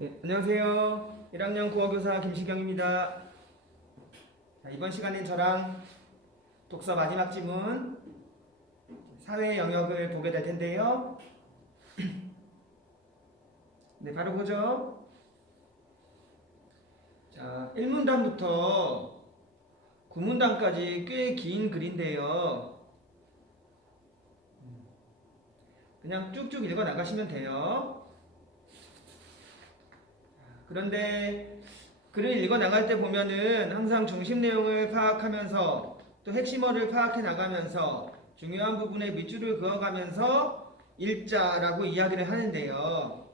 네, 안녕하세요. 1학년 국어교사 김시경입니다. 자, 이번 시간엔 저랑 독서 마지막 지문 사회 영역을 보게 될 텐데요. 네, 바로 보죠. 자, 1문단부터 9문단까지 꽤 긴 글인데요. 그냥 쭉쭉 읽어 나가시면 돼요. 그런데 글을 읽어 나갈 때 보면은 항상 중심 내용을 파악하면서 또 핵심어를 파악해 나가면서 중요한 부분에 밑줄을 그어가면서 읽자라고 이야기를 하는데요.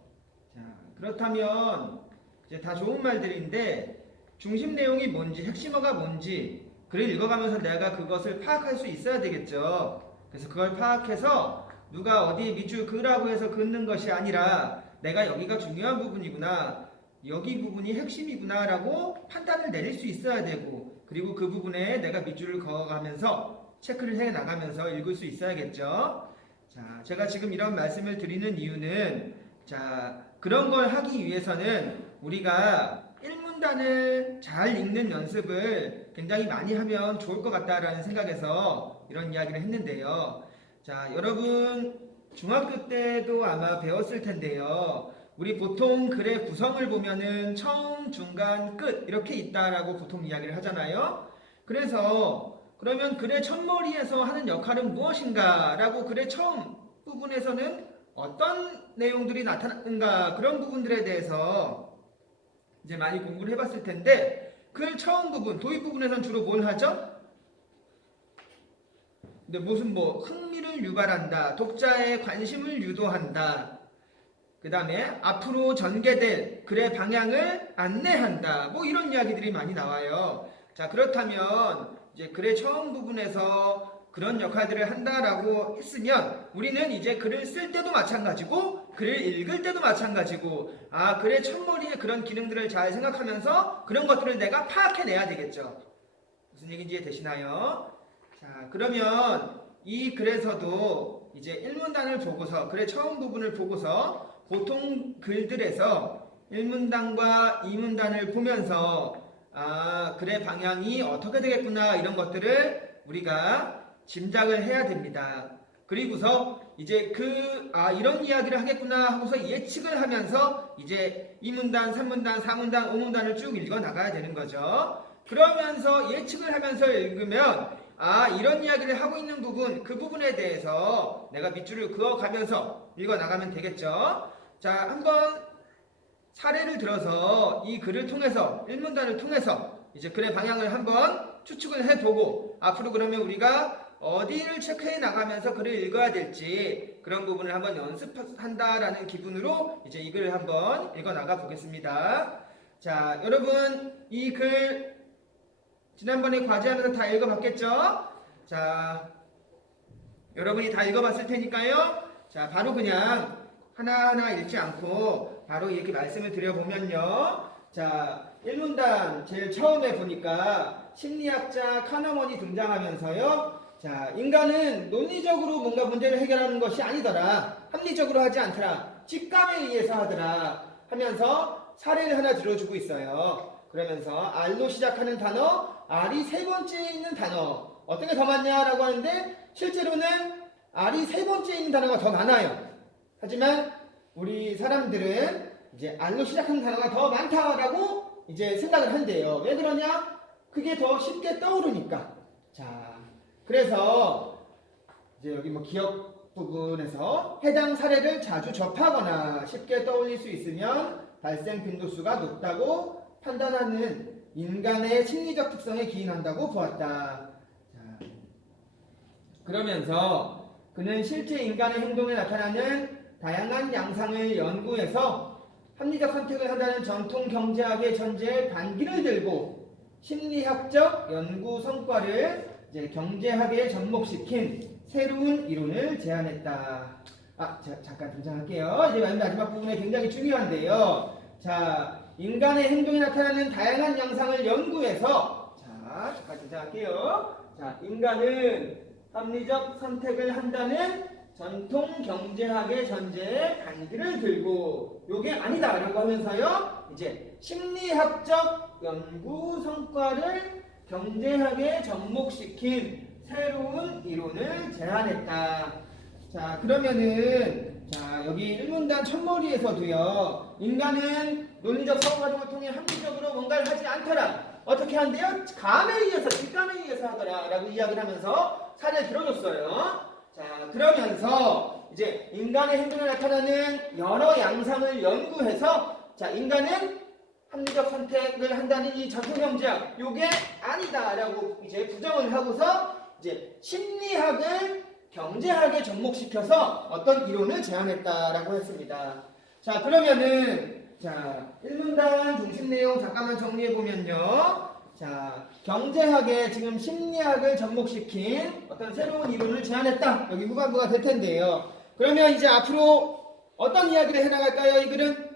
자, 그렇다면 이제 다 좋은 말들인데 중심 내용이 뭔지 핵심어가 뭔지 글을 읽어가면서 내가 그것을 파악할 수 있어야 되겠죠. 그래서 그걸 파악해서 누가 어디에 밑줄 그으라고 해서 긋는 것이 아니라 내가 여기가 중요한 부분이구나, 여기 부분이 핵심이구나 라고 판단을 내릴 수 있어야 되고, 그리고 그 부분에 내가 밑줄을 그어가면서 체크를 해 나가면서 읽을 수 있어야겠죠. 자, 제가 지금 이런 말씀을 드리는 이유는, 자, 그런 걸 하기 위해서는 우리가 1문단을 잘 읽는 연습을 굉장히 많이 하면 좋을 것 같다라는 생각에서 이런 이야기를 했는데요. 자, 여러분 중학교 때도 아마 배웠을 텐데요. 우리 보통 글의 구성을 보면은 처음, 중간, 끝 이렇게 있다라고 보통 이야기를 하잖아요. 그래서 그러면 글의 첫머리에서 하는 역할은 무엇인가 라고 글의 처음 부분에서는 어떤 내용들이 나타나는가, 그런 부분들에 대해서 이제 많이 공부를 해봤을 텐데, 글 처음 부분, 도입 부분에서는 주로 뭘 하죠? 근데 무슨 흥미를 유발한다, 독자의 관심을 유도한다, 그 다음에 앞으로 전개될 글의 방향을 안내한다, 이런 이야기들이 많이 나와요. 자, 그렇다면 이제 글의 처음 부분에서 그런 역할들을 한다라고 했으면 우리는 이제 글을 쓸 때도 마찬가지고 글을 읽을 때도 마찬가지고, 글의 첫머리에 그런 기능들을 잘 생각하면서 그런 것들을 내가 파악해내야 되겠죠. 무슨 얘기인지 이해되시나요? 자, 그러면 이 글에서도 이제 1문단을 보고서, 글의 처음 부분을 보고서 보통 글들에서 1문단과 2문단을 보면서 글의 방향이 어떻게 되겠구나, 이런 것들을 우리가 짐작을 해야 됩니다. 그리고서 이제 이런 이야기를 하겠구나 하고서 예측을 하면서 이제 2문단, 3문단, 4문단, 5문단을 쭉 읽어 나가야 되는 거죠. 그러면서 예측을 하면서 읽으면 이런 이야기를 하고 있는 부분, 그 부분에 대해서 내가 밑줄을 그어가면서 읽어 나가면 되겠죠. 자, 한번 사례를 들어서 이 글을 통해서, 1문단을 통해서 이제 글의 방향을 한번 추측을 해보고, 앞으로 그러면 우리가 어디를 체크해 나가면서 글을 읽어야 될지 그런 부분을 한번 연습한다라는 기분으로 이제 이 글을 한번 읽어 나가 보겠습니다. 자, 여러분 이 글 지난번에 과제하면서 다 읽어봤겠죠? 자, 여러분이 다 읽어봤을 테니까요. 자, 바로 그냥 하나하나 읽지 않고 바로 이렇게 말씀을 드려보면요. 자, 1문단 제일 처음에 보니까 심리학자 카너먼이 등장하면서요. 자, 인간은 논리적으로 뭔가 문제를 해결하는 것이 아니더라, 합리적으로 하지 않더라, 직감에 의해서 하더라 하면서 사례를 하나 들어주고 있어요. 그러면서 R로 시작하는 단어, R이 세 번째에 있는 단어, 어떤 게 더 많냐라고 하는데 실제로는 R이 세 번째에 있는 단어가 더 많아요. 하지만 우리 사람들은 이제 R로 시작하는 단어가 더 많다라고 이제 생각을 한대요. 왜 그러냐? 그게 더 쉽게 떠오르니까. 자, 그래서 이제 여기 기억 부분에서 해당 사례를 자주 접하거나 쉽게 떠올릴 수 있으면 발생 빈도수가 높다고 판단하는 인간의 심리적 특성에 기인한다고 보았다. 자, 그러면서 그는 실제 인간의 행동에 나타나는 다양한 양상을 연구해서 합리적 선택을 한다는 전통 경제학의 전제에 반기를 들고 심리학적 연구 성과를 이제 경제학에 접목시킨 새로운 이론을 제안했다. 잠깐 등장할게요. 이제 맨 마지막 부분에 굉장히 중요한데요. 자, 인간의 행동에 나타나는 다양한 양상을 연구해서, 잠깐 등장할게요. 자, 인간은 합리적 선택을 한다는 전통 경제학의 전제에 간기를 들고 요게 아니다라고 하면서요. 이제 심리학적 연구 성과를 경제학에 접목시킨 새로운 이론을 제안했다. 자, 그러면은 여기 일문단 첫머리에서도요. 인간은 논리적 사고 과정을 통해 합리적으로 뭔가를 하지 않더라. 어떻게 한대요? 감에 의해서, 직감에 의해서 하더라 라고 이야기를 하면서 사례를 들어줬어요. 자, 그러면서 이제 인간의 행동에 나타나는 여러 양상을 연구해서 자, 인간은 합리적 선택을 한다는 이 전통경제학 요게 아니다라고 이제 부정을 하고서 이제 심리학을 경제학에 접목시켜서 어떤 이론을 제안했다라고 했습니다. 자, 그러면은 자, 1문단 중심 내용 잠깐만 정리해 보면요. 자, 경제학에 지금 심리학을 접목시킨 어떤 새로운 이론을 제안했다. 여기 후반부가 될 텐데요. 그러면 이제 앞으로 어떤 이야기를 해나갈까요? 이 글은?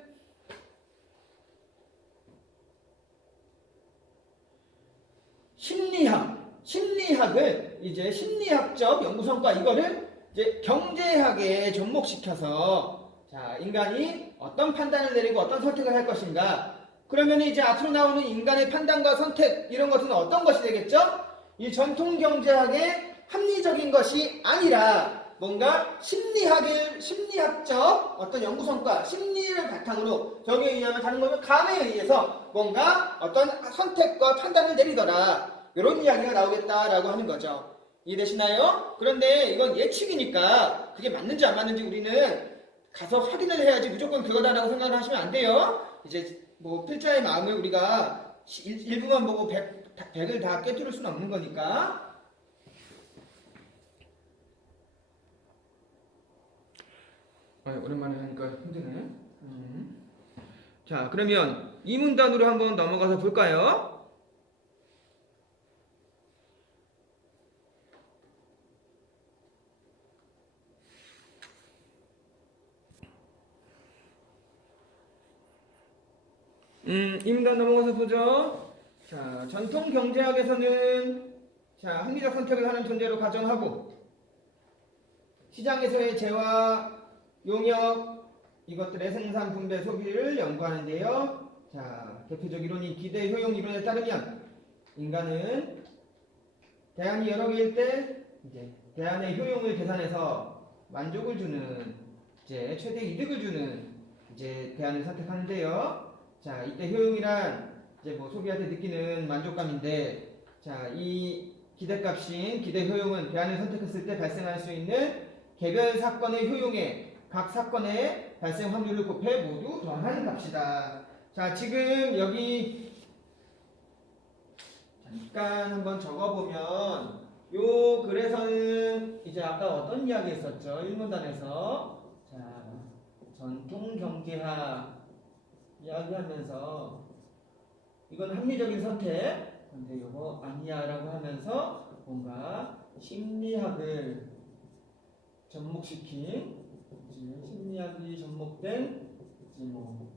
심리학을 이제 심리학적 연구 성과 이거를 이제 경제학에 접목시켜서 자, 인간이 어떤 판단을 내리고 어떤 선택을 할 것인가. 그러면 이제 앞으로 나오는 인간의 판단과 선택 이런 것은 어떤 것이 되겠죠? 이 전통 경제학의 합리적인 것이 아니라 뭔가 심리학적 어떤 연구 성과, 심리를 바탕으로 정의에 의하면 다른 거면 감에 의해서 뭔가 어떤 선택과 판단을 내리더라. 이런 이야기가 나오겠다라고 하는 거죠. 이해되시나요? 그런데 이건 예측이니까 그게 맞는지 안 맞는지 우리는 가서 확인을 해야지 무조건 그거다라고 생각을 하시면 안 돼요. 이제 뭐 필자의 마음을 우리가 일부만 보고 100을 다 꿰뚫을 수는 없는 거니까. 오랜만에 하니까 힘드네. 자, 그러면 이 문단으로 한번 넘어가서 볼까요? 이 문단 넘어가서 보죠. 자, 전통 경제학에서는 자, 합리적 선택을 하는 존재로 가정하고 시장에서의 재화, 용역 이것들의 생산, 분배, 소비를 연구하는데요. 자, 대표적 이론인 기대 효용 이론에 따르면 인간은 대안이 여러 개일 때 이제 대안의 효용을 계산해서 만족을 주는 이제 최대 이득을 주는 이제 대안을 선택하는데요. 자, 이때 효용이란 이제 뭐 소비할 때 느끼는 만족감인데, 자, 이 기대값인 기대 효용은 대안을 선택했을 때 발생할 수 있는 개별 사건의 효용에 각 사건의 발생 확률을 곱해 모두 더한 값이다. 자, 지금 여기 잠깐 한번 적어보면 요 글에서는 이제 아까 어떤 이야기 했었죠? 1문단에서 자, 전통 경제학 이야기하면서 이건 합리적인 선택 근데 요거 아니야 라고 하면서 뭔가 심리학을 접목시킨 심리학이 접목된 이제 뭐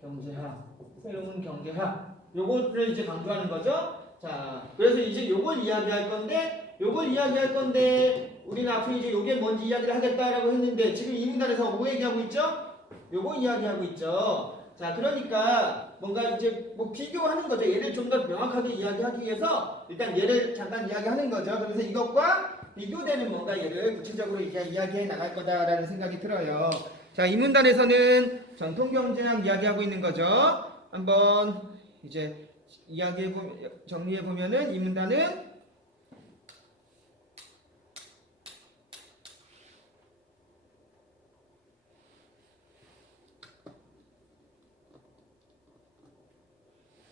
경제학 새로운 경제학 요거를 이제 강조하는 거죠. 자, 그래서 이제 요걸 이야기할 건데 우리는 앞으로 이제 요게 뭔지 이야기를 하겠다라고 했는데 지금 이 문단에서 뭐 얘기하고 있죠? 요거 이야기하고 있죠. 자, 그러니까 뭔가 이제 뭐 비교하는 거죠. 얘를 좀 더 명확하게 이야기하기 위해서 일단 얘를 잠깐 이야기하는 거죠. 그래서 이것과 비교되는 뭔가 얘를 구체적으로 이제 이야기해 나갈 거다라는 생각이 들어요. 자, 이 문단에서는 전통 경제학 이야기하고 있는 거죠. 한번 이제 정리해 보면은 이 문단은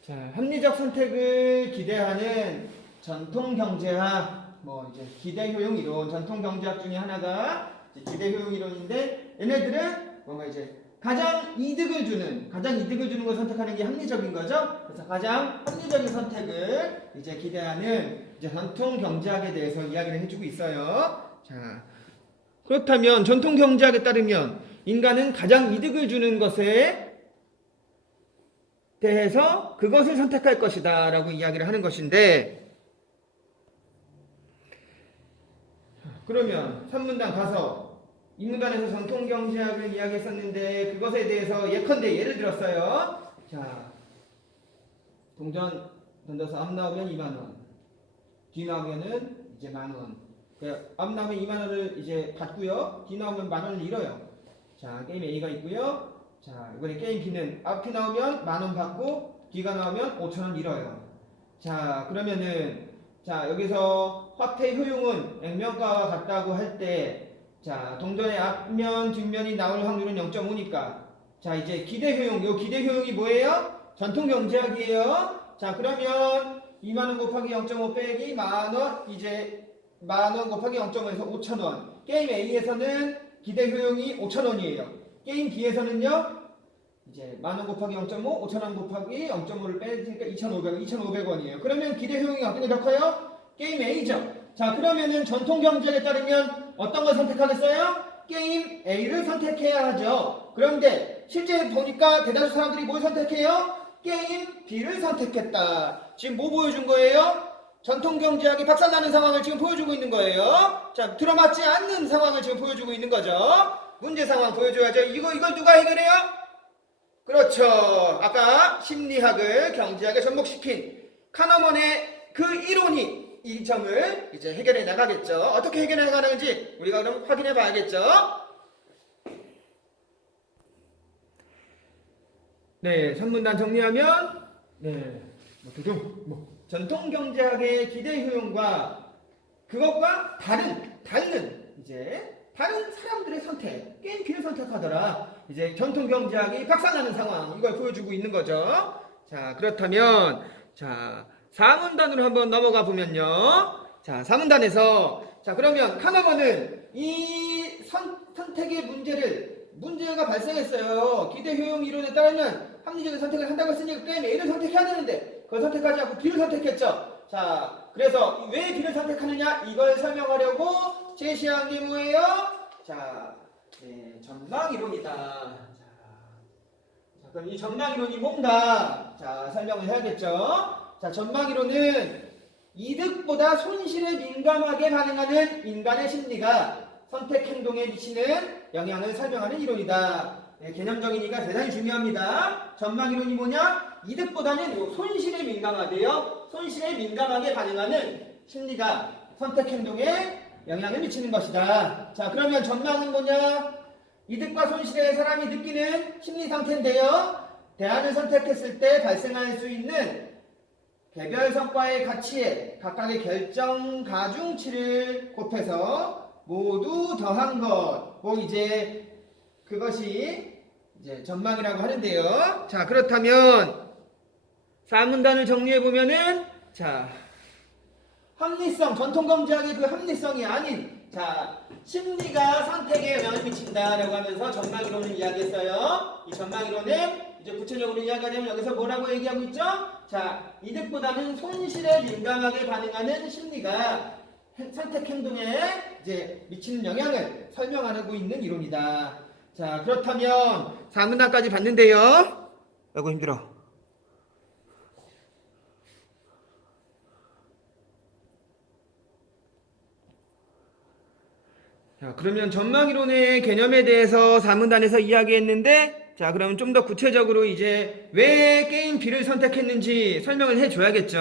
자, 합리적 선택을 기대하는 전통 경제학, 뭐 이제 기대 효용 이론, 전통 경제학 중에 하나가 이제 기대 효용 이론인데, 얘네들은 뭔가 이제 가장 이득을 주는 걸 선택하는 게 합리적인 거죠. 그래서 가장 합리적인 선택을 이제 기대하는 이제 전통 경제학에 대해서 이야기를 해주고 있어요. 자, 그렇다면 전통 경제학에 따르면 인간은 가장 이득을 주는 것에 대해서 그것을 선택할 것이다 라고 이야기를 하는 것인데, 그러면 3문단 가서 이 문단에서 전통경제학을 이야기했었는데 그것에 대해서 예컨대 예를 들었어요. 자, 동전 던져서 앞 나오면 2만 원, 뒤 나오면은 이제 만 원. 앞 나오면 2만 원을 이제 받고요. 뒤 나오면 만 원을 잃어요. 자, 게임 A가 있고요. 자, 이번에 게임 B는 앞이 나오면 만 원 받고 뒤가 나오면 5천 원 잃어요. 자, 그러면은 자, 여기서 화폐 효용은 액면가와 같다고 할 때 자, 동전의 앞면, 뒷면이 나올 확률은 0.5니까 자, 이제 기대 효용. 요 기대 효용이 뭐예요? 전통 경제학이에요. 자, 그러면 2만 원 곱하기 0.5 빼기 만 원, 이제 만 원 곱하기 0.5에서 5천 원. 게임 A에서는 기대 효용이 5천 원이에요. 게임 B에서는요. 이제 만 원 곱하기 0.5, 5천 원 곱하기 0.5를 빼니까 2,500원이에요. 그러면 기대 효용이 어떤 게 더 커요? 게임 A죠. 자, 그러면은 전통 경제에 따르면 어떤 걸 선택하겠어요? 게임 A를 선택해야 하죠. 그런데 실제 보니까 대다수 사람들이 뭘 선택해요? 게임 B를 선택했다. 지금 뭐 보여준 거예요? 전통 경제학이 박살나는 상황을 지금 보여주고 있는 거예요. 자, 들어맞지 않는 상황을 지금 보여주고 있는 거죠. 문제 상황 보여줘야죠. 이걸 누가 해결해요? 그렇죠. 아까 심리학을 경제학에 접목시킨 카너먼의 그 이론이 이 점을 이제 해결해 나가겠죠. 어떻게 해결해 나가는지 우리가 그럼 확인해 봐야겠죠. 네, 선문단 정리하면 전통 경제학의 기대 효용과 그것과 다른 이제 다른 사람들의 선택, 게임 B를 선택하더라. 이제 전통 경제학이 박살나는 상황 이걸 보여주고 있는 거죠. 자, 그렇다면 자, 4문단으로 한번 넘어가 보면요. 자, 4문단에서 자, 그러면 카너먼은 이 선택의 문제가 발생했어요. 기대 효용 이론에 따르면 합리적인 선택을 한다고 했으니까 게임 A를 선택해야 되는데 그걸 선택하지 않고 B를 선택했죠. 자, 그래서 왜 B를 선택하느냐 이걸 설명하려고 제시한 게 뭐예요? 자, 전망 이론이다. 자, 그럼 이 전망 이론이 뭔가 자, 설명을 해야겠죠. 자, 전망 이론은 이득보다 손실에 민감하게 반응하는 인간의 심리가 선택 행동에 미치는 영향을 설명하는 이론이다. 개념적이니까 대단히 중요합니다. 전망 이론이 뭐냐? 이득보다는 손실에 민감하대요. 손실에 민감하게 반응하는 심리가 선택 행동에 영향을 미치는 것이다. 자, 그러면 전망은 뭐냐? 이득과 손실에 사람이 느끼는 심리 상태인데요. 대안을 선택했을 때 발생할 수 있는 개별 성과의 가치에 각각의 결정 가중치를 곱해서 모두 더한 것. 뭐 이제 그것이 이제 전망이라고 하는데요. 자, 그렇다면 4문단을 정리해 보면은 자, 합리성, 전통 경제학의 그 합리성이 아닌 자, 심리가 선택에 영향을 미친다라고 하면서 전망 이론을 이야기했어요. 이 전망 이론은 이제 구체적으로 이야기하자면 여기서 뭐라고 얘기하고 있죠? 자, 이득보다는 손실에 민감하게 반응하는 심리가 선택 행동에 이제 미치는 영향을 설명하고 있는 이론이다. 자, 그렇다면 4문단까지 봤는데요. 아이고 힘들어. 자, 그러면 전망이론의 개념에 대해서 4문단에서 이야기했는데 자, 그럼 좀 더 구체적으로 이제 왜 게임 B를 선택했는지 설명을 해줘야겠죠.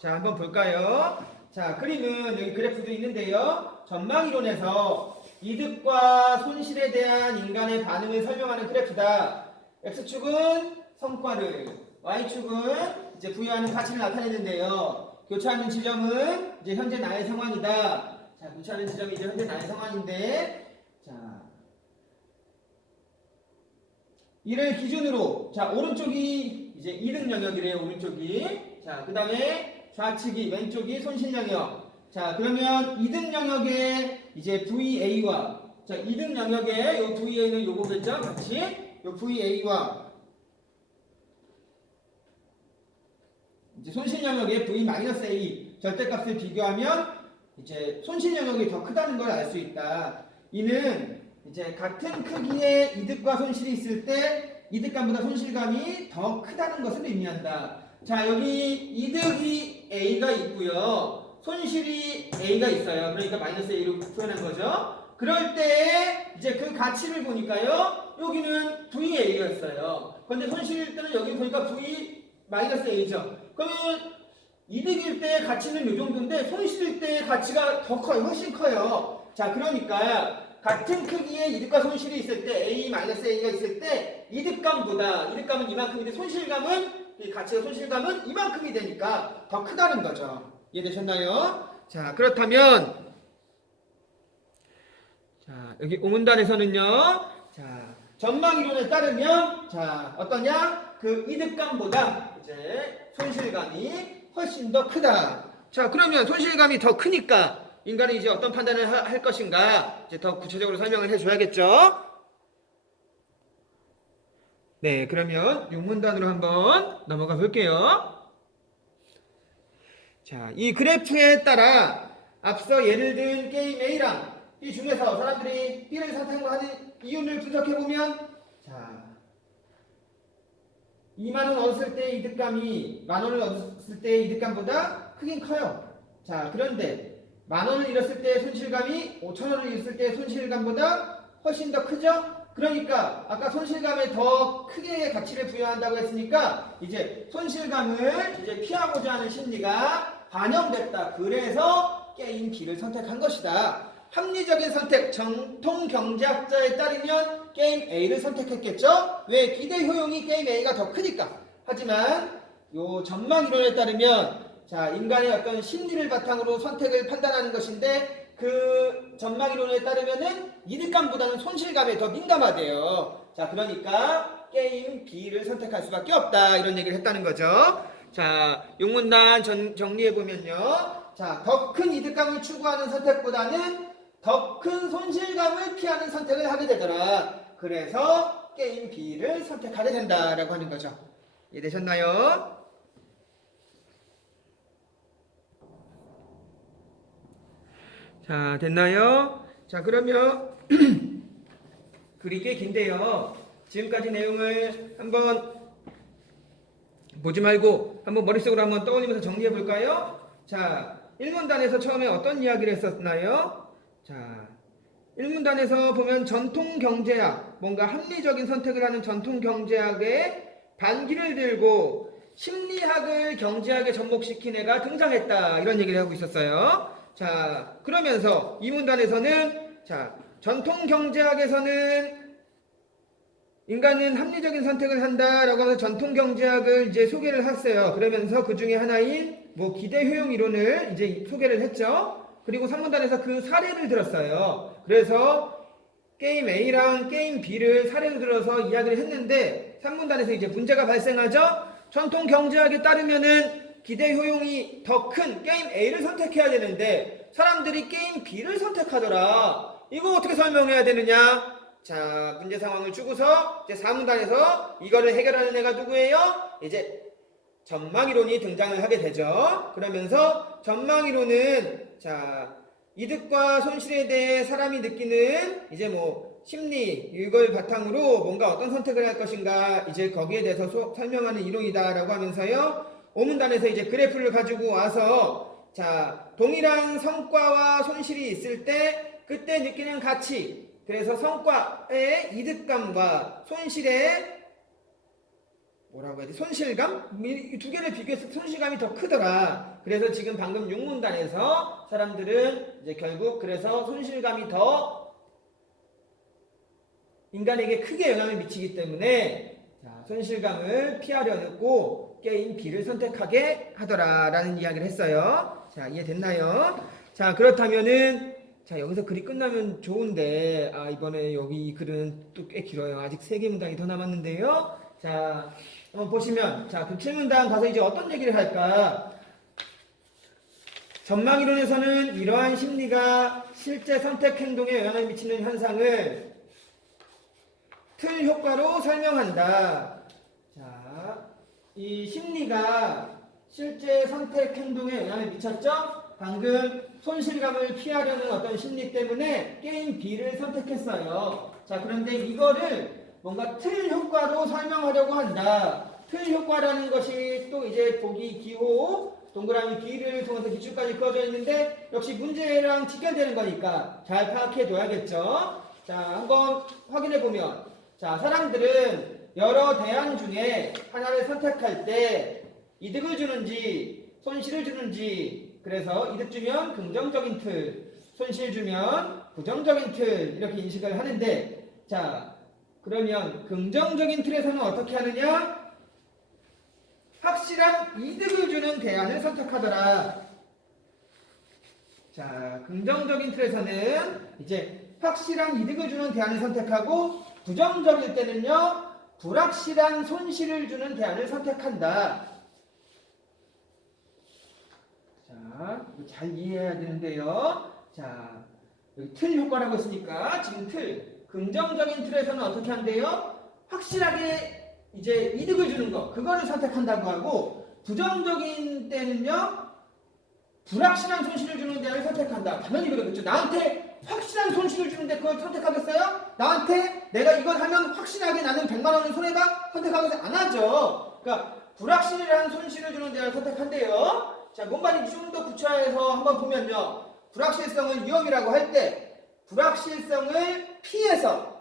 자, 한번 볼까요? 자, 그림은 여기 그래프도 있는데요. 전망이론에서 이득과 손실에 대한 인간의 반응을 설명하는 그래프다. X축은 성과를, Y축은 이제 부여하는 가치를 나타내는데요. 교차하는 지점은 이제 현재 나의 상황이다. 자, 교차하는 지점이 이제 현재 나의 상황인데, 자, 이를 기준으로, 자, 오른쪽이 이제 이득 영역이래요, 오른쪽이. 자, 그 다음에 좌측이, 왼쪽이 손실 영역. 자, 그러면 이득 영역에 이제 VA와, 자, 이득 영역에 요 VA는 요거겠죠? 같이. 요 VA와 이제 손실 영역의 V-A 절대값을 비교하면 이제 손실 영역이 더 크다는 걸 알 수 있다. 이는 이제 같은 크기의 이득과 손실이 있을 때 이득감보다 손실감이 더 크다는 것을 의미한다. 자, 여기 이득이 A가 있고요. 손실이 A가 있어요. 그러니까 -A로 표현한 거죠. 그럴 때 이제 그 가치를 보니까요. 여기는 VA였어요. 그런데 손실일 때는 여기 보니까 V-A죠. 그러면 이득일 때 가치는 이 정도인데 손실일 때 가치가 더 커요. 훨씬 커요. 자, 그러니까 같은 크기의 이득과 손실이 있을 때 A-A가 있을 때 이득감은 이만큼인데 이 가치와 손실감은 이만큼이 되니까 더 크다는 거죠. 이해되셨나요? 자, 그렇다면 자, 여기 오문단에서는요. 자, 전망이론에 따르면 자, 어떠냐? 그 이득감보다 이제 손실감이 훨씬 더 크다. 자, 그러면 손실감이 더 크니까 인간이 이제 어떤 판단을 할 것인가 이제 더 구체적으로 설명을 해줘야겠죠. 네, 그러면 육문단으로 한번 넘어가 볼게요. 자, 이 그래프에 따라 앞서 예를 든 게임 A랑 B 중에서 사람들이 B를 선택하는 이유를 분석해보면 자, 2만원 얻었을 때 이득감이 만원을 얻었을 때 이득감보다 크긴 커요. 자, 그런데 만원을 잃었을 때 손실감이 5천원을 잃었을 때 손실감보다 훨씬 더 크죠? 그러니까 아까 손실감에 더 크게 가치를 부여한다고 했으니까 이제 손실감을 이제 피하고자 하는 심리가 반영됐다. 그래서 게임 B를 선택한 것이다. 합리적인 선택, 정통 경제학자에 따르면 게임 A를 선택했겠죠? 왜? 기대 효용이 게임 A가 더 크니까. 하지만 요 전망 이론에 따르면 자, 인간의 어떤 심리를 바탕으로 선택을 판단하는 것인데 그 전망 이론에 따르면은 이득감보다는 손실감에 더 민감하대요. 자, 그러니까 게임 B를 선택할 수밖에 없다. 이런 얘기를 했다는 거죠. 자, 용문단 정리해 보면요. 자, 더 큰 이득감을 추구하는 선택보다는 더 큰 손실감을 피하는 선택을 하게 되더라. 그래서 게임 B를 선택하게 된다라고 하는 거죠. 이해되셨나요? 자, 됐나요? 자, 그러면 글이 꽤 긴데요. 지금까지 내용을 한번 보지 말고 한번 머릿속으로 한번 떠올리면서 정리해 볼까요? 자, 1문단에서 처음에 어떤 이야기를 했었나요? 자, 1문단에서 보면 전통 경제학, 뭔가 합리적인 선택을 하는 전통 경제학의 반기를 들고 심리학을 경제학에 접목시킨 애가 등장했다. 이런 얘기를 하고 있었어요. 자, 그러면서 2문단에서는 자, 전통 경제학에서는 인간은 합리적인 선택을 한다라고 하면서 전통 경제학을 이제 소개를 했어요. 그러면서 그 중에 하나인 뭐 기대 효용 이론을 이제 소개를 했죠. 그리고 3문단에서 그 사례를 들었어요. 그래서 게임 A랑 게임 B를 사례로 들어서 이야기를 했는데 3문단에서 이제 문제가 발생하죠. 전통 경제학에 따르면은 기대 효용이 더 큰 게임 A를 선택해야 되는데 사람들이 게임 B를 선택하더라. 이거 어떻게 설명해야 되느냐? 자, 문제 상황을 주고서 이제 4문단에서 이거를 해결하는 애가 누구예요? 이제 전망이론이 등장을 하게 되죠. 그러면서 전망이론은 자, 이득과 손실에 대해 사람이 느끼는 이제 뭐 심리 이걸 바탕으로 뭔가 어떤 선택을 할 것인가 이제 거기에 대해서 설명하는 이론이다라고 하면서요. 5문단에서 이제 그래프를 가지고 와서 자, 동일한 성과와 손실이 있을 때 그때 느끼는 가치 그래서 성과의 이득감과 손실의 뭐라고 해야 돼? 손실감? 이 두 개를 비교해서 손실감이 더 크더라. 그래서 지금 방금 6문단에서 사람들은 이제 결국 그래서 손실감이 더 인간에게 크게 영향을 미치기 때문에 자, 손실감을 피하려고 게임 B를 선택하게 하더라라는 이야기를 했어요. 자, 이해됐나요? 자, 그렇다면은 자, 여기서 글이 끝나면 좋은데 이번에 여기 이 글은 또 꽤 길어요. 아직 3개 문단이 더 남았는데요. 자, 보시면 자, 그 7문단 가서 이제 어떤 얘기를 할까? 전망이론에서는 이러한 심리가 실제 선택 행동에 영향을 미치는 현상을 틀 효과로 설명한다. 자, 이 심리가 실제 선택 행동에 영향을 미쳤죠? 방금 손실감을 피하려는 어떤 심리 때문에 게임 B를 선택했어요. 자, 그런데 이거를 뭔가 틀 효과로 설명하려고 한다. 틀 효과라는 것이 또 이제 보기 기호 동그라미 B를 통해서 기출까지 그어져 있는데 역시 문제랑 직결되는 거니까 잘 파악해 둬야겠죠. 자, 한번 확인해 보면 자, 사람들은 여러 대안 중에 하나를 선택할 때 이득을 주는지 손실을 주는지, 그래서 이득 주면 긍정적인 틀, 손실 주면 부정적인 틀 이렇게 인식을 하는데, 자, 그러면 긍정적인 틀에서는 어떻게 하느냐? 확실한 이득을 주는 대안을 선택하더라. 자, 긍정적인 틀에서는 이제 확실한 이득을 주는 대안을 선택하고, 부정적일 때는요, 불확실한 손실을 주는 대안을 선택한다. 자, 잘 이해해야 되는데요. 자, 여기 틀 효과라고 했으니까 지금 틀, 긍정적인 틀에서는 어떻게 한대요? 확실하게 이제 이득을 주는 거, 그거를 선택한다고 하고, 부정적인 때는요, 불확실한 손실을 주는 데를 선택한다. 당연히 그러겠죠. 나한테 확실한 손실을 주는데 그걸 선택하겠어요? 나한테 내가 이걸 하면 확실하게 나는 100만 원을 손해봐? 선택하겠어요? 안 하죠. 그러니까 불확실한 손실을 주는 데를 선택한대요. 자, 문반이 좀 더 구체화해서 한번 보면요. 불확실성을 위험이라고 할 때 불확실성을 피해서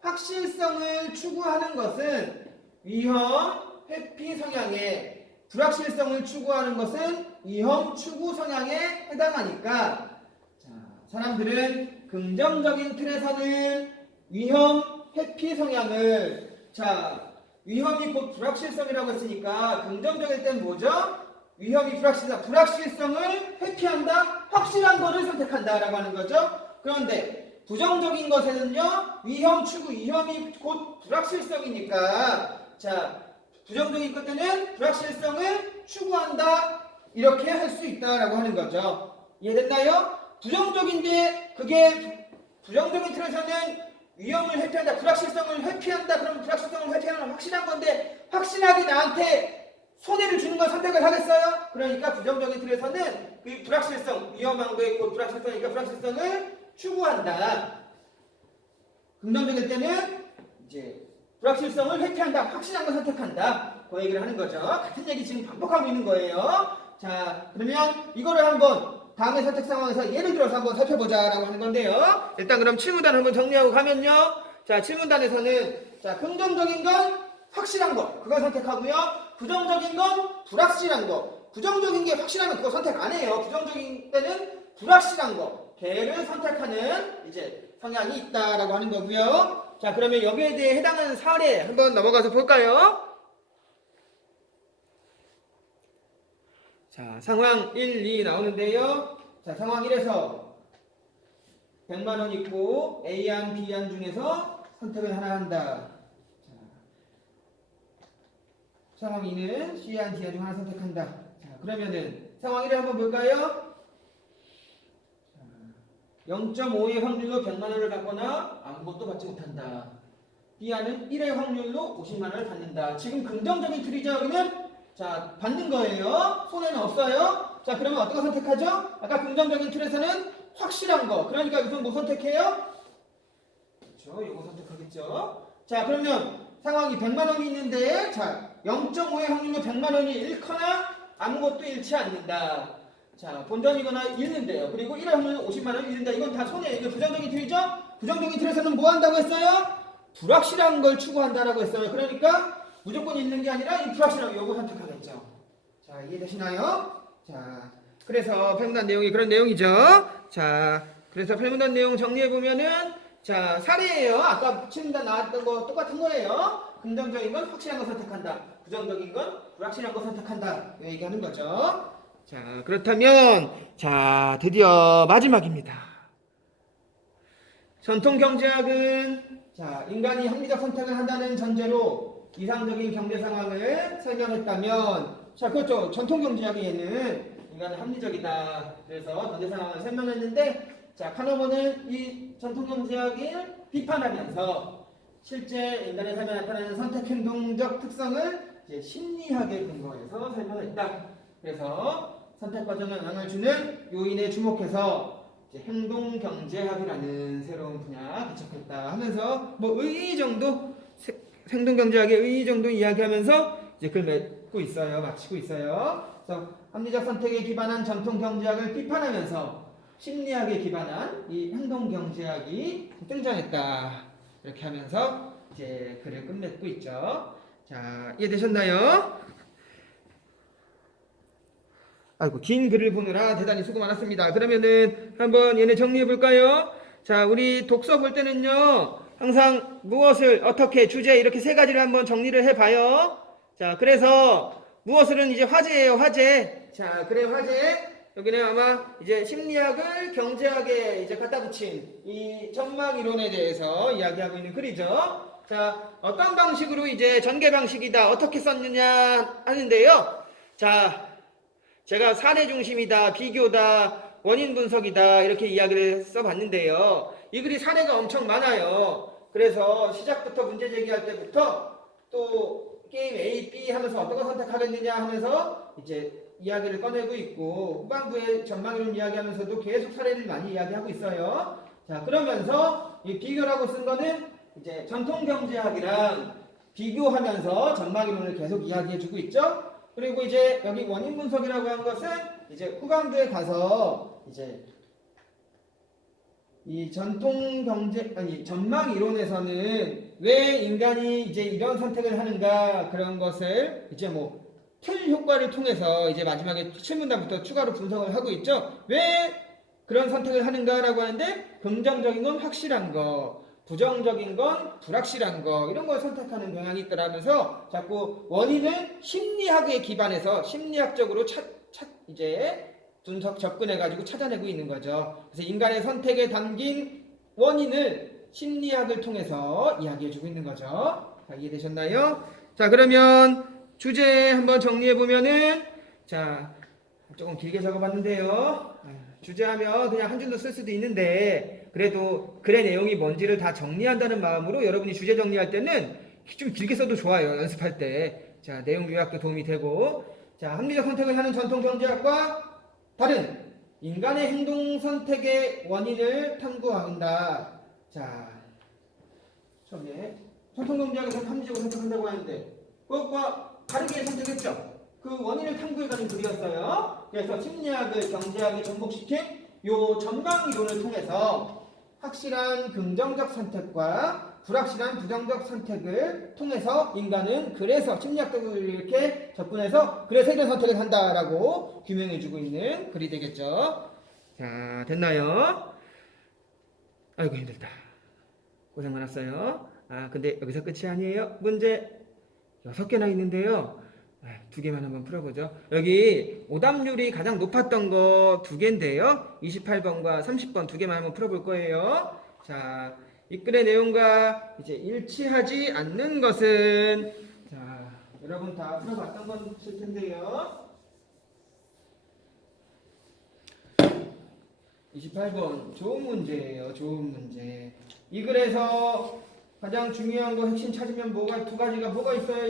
확실성을 추구하는 것은 위험, 회피 성향에, 불확실성을 추구하는 것은 위험 추구 성향에 해당하니까, 자, 사람들은 긍정적인 틀에서는 위험, 회피 성향을, 자, 위험이 곧 불확실성이라고 했으니까 긍정적일 땐 뭐죠? 위험이 불확실성을 회피한다, 확실한 거를 선택한다라고 하는 거죠. 그런데 부정적인 것에는요, 위험 추구, 위험이 곧 불확실성이니까, 자, 부정적인 것들은 불확실성을 추구한다, 이렇게 할 수 있다라고 하는 거죠. 이해됐나요? 부정적인데 그게 부정적인 틀에서는 위험을 회피한다, 불확실성을 회피한다. 그러면 불확실성을 회피하는 확실한 건데 확실하게 나한테 손해를 주는 걸 선택을 하겠어요? 그러니까 부정적인 틀에서는 그 불확실성, 위험한 거에 곧 불확실성이니까 불확실성을 추구한다. 긍정적일 때는 이제 불확실성을 회피한다, 확실한 걸 선택한다. 그 얘기를 하는 거죠. 같은 얘기 지금 반복하고 있는 거예요. 자, 그러면 이거를 한번 다음의 선택 상황에서 예를 들어서 한번 살펴보자라고 하는 건데요. 일단 그럼 칠문단 한번 정리하고 가면요. 자, 칠문단에서는 자, 긍정적인 건 확실한 거, 그걸 선택하고요. 부정적인 건 불확실한 거. 부정적인 게 확실하면 그거 선택 안 해요. 부정적인 때는 불확실한 거, 걔를 선택하는 이제 성향이 있다라고 하는 거고요. 자, 그러면 여기에 대해 해당하는 사례 한번 넘어가서 볼까요? 자, 상황 1, 2 나오는데요. 자, 상황 1에서 100만 원 있고 A안, B안 중에서 선택을 하나 한다. 자, 상황 2는 C안, D안 중 하나 선택한다. 자, 그러면은 상황 1을 한번 볼까요? 0.5의 확률로 100만 원을 받거나 아무것도 받지 못한다. B안은 1의 확률로 50만 원을 받는다. 지금 긍정적인 틀이죠. 여기는 자, 받는 거예요. 손해는 없어요. 자, 그러면 어떤 거 선택하죠? 아까 긍정적인 틀에서는 확실한 거. 그러니까 우선 뭐 선택해요? 그렇죠. 이거 선택하겠죠. 자, 그러면 상황이 100만 원이 있는데, 자, 0.5의 확률로 100만 원이 잃거나 아무것도 잃지 않는다. 자, 본전이거나 잃는데요. 그리고 1의 확률로 50만 원을 잃는다. 이건 다 손해. 이거 부정적인 틀이죠? 부정적인 틀에서는 뭐 한다고 했어요? 불확실한 걸 추구한다라고 했어요. 그러니까 무조건 있는 게 아니라 이 불확실한 요거 선택하겠죠. 자, 이해되시나요? 자, 그래서 펠문단 내용이 그런 내용이죠. 자, 그래서 펠문단 내용 정리해 보면은 자, 사례예요. 아까 칠문단 나왔던 거 똑같은 거예요. 긍정적인 건 확실한 거 선택한다. 부정적인 건 불확실한 거 선택한다. 이 얘기하는 거죠. 자, 그렇다면 자, 드디어 마지막입니다. 전통 경제학은 자, 인간이 합리적 선택을 한다는 전제로 이상적인 경제 상황을 설명했다면, 자, 그렇죠. 전통 경제학에는 인간은 합리적이다. 그래서 경제 상황을 설명했는데, 자, 카노버는 이 전통 경제학을 비판하면서 실제 인간의 삶에 나타나는 선택 행동적 특성을 이제 심리학에 근거해서 설명했다. 그래서 선택 과정에 영향을 주는 요인에 주목해서 이제 행동 경제학이라는 새로운 분야 개척했다 하면서 뭐 의의 정도 행동경제학의 의의 정도 이야기하면서 이제 그걸 맞고 있어요. 맞추고 있어요. 그래서 합리적 선택에 기반한 전통 경제학을 비판하면서 심리학에 기반한 이 행동 경제학이 등장했다. 이렇게 하면서 이제 글을 끝맺고 있죠. 자, 이해되셨나요? 아이고, 긴 글을 보느라 대단히 수고 많았습니다. 그러면은 한번 얘네 정리해 볼까요? 자, 우리 독서 볼 때는요, 항상 무엇을 어떻게 주제 이렇게 세 가지를 한번 정리를 해 봐요. 자, 그래서 무엇을은 이제 화제예요, 화제. 자, 그래 화제. 여기는 아마 이제 심리학을 경제학에 이제 갖다 붙인 이 전망 이론에 대해서 이야기하고 있는 글이죠. 자, 어떤 방식으로 이제 전개 방식이다, 어떻게 썼느냐 하는데요. 자, 제가 사례 중심이다, 비교다, 원인 분석이다 이렇게 이야기를 써봤는데요. 이 글이 사례가 엄청 많아요. 그래서 시작부터 문제 제기할 때부터 또 게임 A, B 하면서 어떤 거 선택하겠느냐 하면서 이제 이야기를 꺼내고 있고 후반부에 전망이론 이야기하면서도 계속 사례를 많이 이야기하고 있어요. 자, 그러면서 이 비교라고 쓴 거는 이제 전통 경제학이랑 비교하면서 전망이론을 계속 이야기해주고 있죠. 그리고 이제 여기 원인 분석이라고 한 것은 이제 후반부에 가서 이제 이 전통 경제 전망 이론에서는 왜 인간이 이제 이런 선택을 하는가 그런 것을 이제 뭐 틀 효과를 통해서 이제 마지막에 실문단부터 추가로 분석을 하고 있죠. 왜 그런 선택을 하는가라고 하는데 긍정적인 건 확실한 거, 부정적인 건 불확실한 거 이런 걸 선택하는 경향이 있더라면서 자꾸 원인을 심리학에 기반해서 심리학적으로 이제 분석 접근해가지고 찾아내고 있는 거죠. 그래서 인간의 선택에 담긴 원인을 심리학을 통해서 이야기해주고 있는 거죠. 자, 이해되셨나요? 자, 그러면 주제 한번 정리해보면은 자, 조금 길게 적어봤는데요. 주제하면 그냥 한 줄로 쓸 수도 있는데 그래도 글의 내용이 뭔지를 다 정리한다는 마음으로 여러분이 주제 정리할 때는 좀 길게 써도 좋아요. 연습할 때. 자, 내용 요약도 도움이 되고 자, 합리적 선택을 하는 전통 경제학과 다른 인간의 행동 선택의 원인을 탐구한다. 자, 처음에 전통 경제학에서 합리적으로 선택한다고 하는데 그것과 다르게 선택했죠. 그 원인을 탐구해가는 글이었어요. 그래서 심리학을 경제학에 접목시킨 요 전망 이론을 통해서 확실한 긍정적 선택과 불확실한 부정적 선택을 통해서 인간은 그래서 심리학적으로 이렇게 접근해서 그래서 이런 선택을 한다라고 규명해주고 있는 글이 되겠죠. 자, 됐나요? 아이고 힘들다. 고생 많았어요. 아, 근데 여기서 끝이 아니에요. 문제 6개나 있는데요. 2개만 한번 풀어보죠. 여기 오답률이 가장 높았던 거 2개인데요. 28번과 30번 2개만 한번 풀어볼 거예요. 자, 이 글의 내용과 이제 일치하지 않는 것은 자, 여러분 다 풀어봤던 것일 텐데요. 28번 좋은 문제예요. 좋은 문제. 이 글에서 가장 중요한 거 핵심 찾으면 뭐가 두 가지가 뭐가 있어요?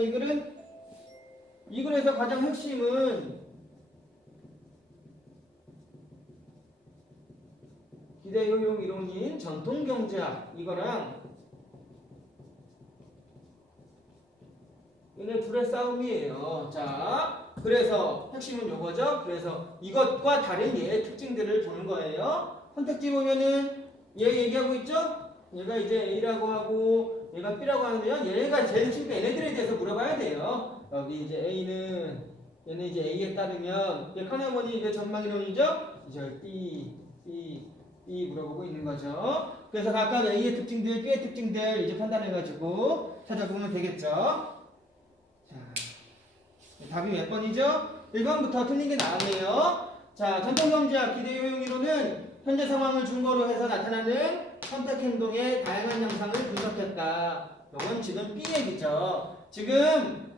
이 글에서 가장 핵심은 기대효용 이론인 전통경제학 이거랑 얘네 둘의 싸움이에요. 자, 그래서 핵심은 요거죠. 그래서 이것과 다른 얘의 특징들을 보는 거예요. 선택지 보면은 얘 얘기하고 있죠? 얘가 이제 A라고 하고 얘가 B라고 하는데요. 얘네가 제일 핵심 얘네들에 대해서 물어봐야 돼요. 여기 이제 A는 얘는 이제 A에 따르면 얘 카네먼이 이제 전망이론이죠. 이제 B 물어보고 있는 거죠. 그래서 각각 A의 특징들, B의 특징들 이제 판단해가지고 찾아보면 되겠죠. 자, 답이 몇 번이죠? 1번부터 틀린 게 나왔네요. 자, 전통경제학 기대효용 이론은 현재 상황을 근거로 해서 나타나는 선택 행동의 다양한 양상을 분석했다. 이건 지금 B 얘기죠. 지금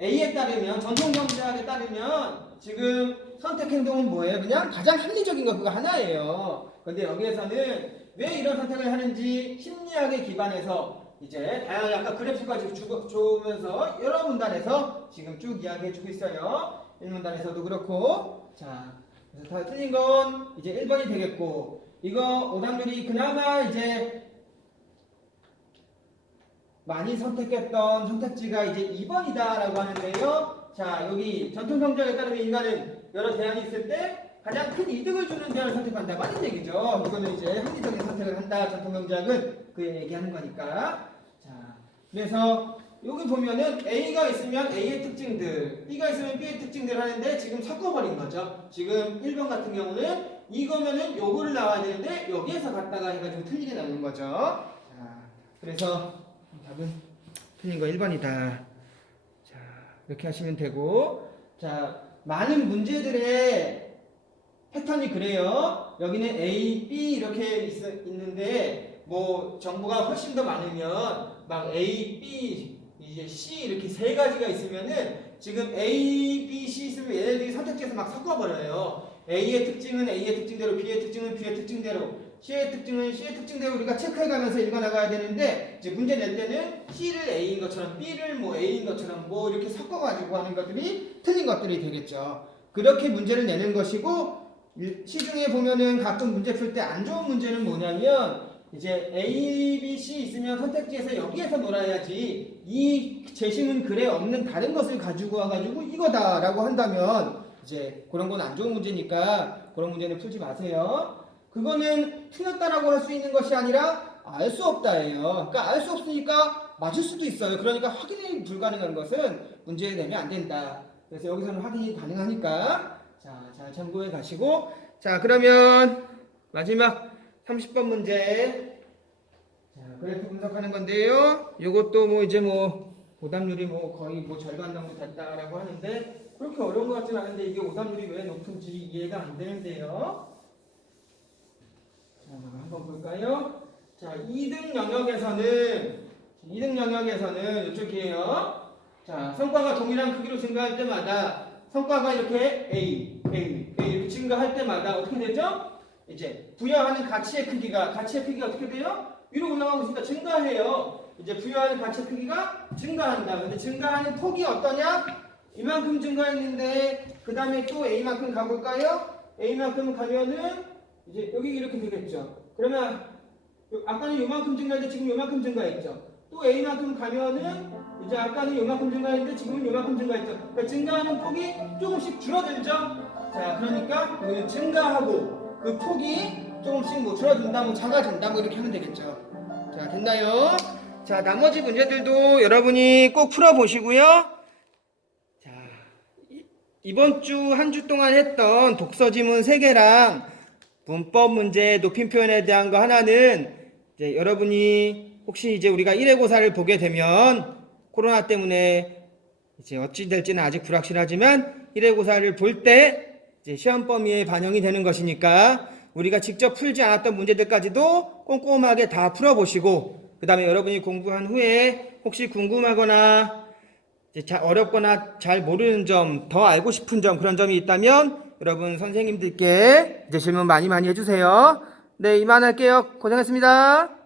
A에 따르면 전통경제학에 따르면 지금 선택 행동은 뭐예요? 그냥 가장 합리적인 거 그거 하나예요. 근데 여기에서는 왜 이런 선택을 하는지 심리학에 기반해서 이제 다양하게 아까 그래프까지 주면서 여러 문단에서 지금 쭉 이야기해주고 있어요. 1문단에서도 그렇고 자, 그래서 다 틀린 건 이제 1번이 되겠고 이거 오답률이 그나마 이제 많이 선택했던 선택지가 이제 2번이다라고 하는데요. 자, 여기 전통성장에 따르면 인간은 여러 대안이 있을 때 가장 큰 이득을 주는 대안을 선택한다. 맞는 얘기죠. 이거는 이제 합리적인 선택을 한다. 전통경제학은 그 얘기하는 거니까. 자, 그래서 여기 보면은 A가 있으면 A의 특징들, B가 있으면 B의 특징들 하는데 지금 섞어버린 거죠. 지금 1번 같은 경우는 이거면은 요거를 나와야 되는데 여기에서 갖다가 해가지고 틀리게 나오는 거죠. 자, 그래서 답은 틀린 거 1번이다. 자, 이렇게 하시면 되고, 자, 많은 문제들의 패턴이 그래요. 여기는 A, B 이렇게 있는데 뭐 정보가 훨씬 더 많으면 막 A, B, 이제 C 이렇게 세 가지가 있으면은 지금 A, B, C 있으면 얘네들이 선택지에서 막 섞어버려요. A의 특징은 A의 특징대로, B의 특징은 B의 특징대로, C의 특징은 C의 특징대로 우리가 체크해가면서 읽어나가야 되는데 이제 문제 낼 때는 C를 A인 것처럼 B를 뭐 A인 것처럼 뭐 이렇게 섞어가지고 하는 것들이 틀린 것들이 되겠죠. 그렇게 문제를 내는 것이고, 시중에 보면은 가끔 문제 풀 때 안 좋은 문제는 뭐냐면 이제 A, B, C 있으면 선택지에서 여기에서 놀아야지 이 제시문 글에 없는 다른 것을 가지고 와가지고 이거다라고 한다면 이제 그런 건 안 좋은 문제니까 그런 문제는 풀지 마세요. 그거는 틀렸다라고 할 수 있는 것이 아니라 알 수 없다예요. 그러니까 알 수 없으니까 맞을 수도 있어요. 그러니까 확인이 불가능한 것은 문제에 내면 안 된다. 그래서 여기서는 확인이 가능하니까 자, 잘 참고해 가시고, 자, 그러면 마지막 30번 문제. 자, 그래프 분석하는 건데요. 이것도 뭐 이제 뭐 오답률이 뭐 거의 뭐 절반 정도 됐다라고 하는데 그렇게 어려운 것 같진 않은데 이게 오답률이 왜 높은지 이해가 안 되는데요. 자, 한번 볼까요? 자, 2등 영역에서는 이쪽이에요. 자, 성과가 동일한 크기로 증가할 때마다 성과가 이렇게 A 이렇게 증가할 때마다 어떻게 되죠? 이제 부여하는 가치의 크기가 어떻게 돼요? 위로 올라가고 있으니까 증가해요. 이제 부여하는 가치의 크기가 증가한다. 근데 증가하는 폭이 어떠냐? 이만큼 증가했는데 그 다음에 또 A만큼 가볼까요? A만큼 가면은 이제 여기 이렇게 되겠죠. 그러면 아까는 요만큼 증가했는데 지금 요만큼 증가했죠. 또 A만큼 가면은 이제 아까는 요만큼 증가했는데 지금은 요만큼 증가했죠. 그러니까 증가하는 폭이 조금씩 줄어들죠. 자, 그러니까 여기는 증가하고 그 폭이 조금씩 뭐 줄어든다, 뭐 작아진다, 뭐 이렇게 하면 되겠죠. 자, 됐나요? 자, 나머지 문제들도 여러분이 꼭 풀어보시고요. 자, 이번 주 한 주 동안 했던 독서 지문 3개랑 문법 문제 높임 표현에 대한 거 하나는 이제 여러분이 혹시 이제 우리가 1회 고사를 보게 되면 코로나 때문에 이제 어찌 될지는 아직 불확실하지만 1회 고사를 볼 때 이제 시험 범위에 반영이 되는 것이니까 우리가 직접 풀지 않았던 문제들까지도 꼼꼼하게 다 풀어보시고 그 다음에 여러분이 공부한 후에 혹시 궁금하거나 이제 어렵거나 잘 모르는 점, 더 알고 싶은 점 그런 점이 있다면 여러분 선생님들께 이제 질문 많이 해주세요. 네, 이만할게요. 고생했습니다.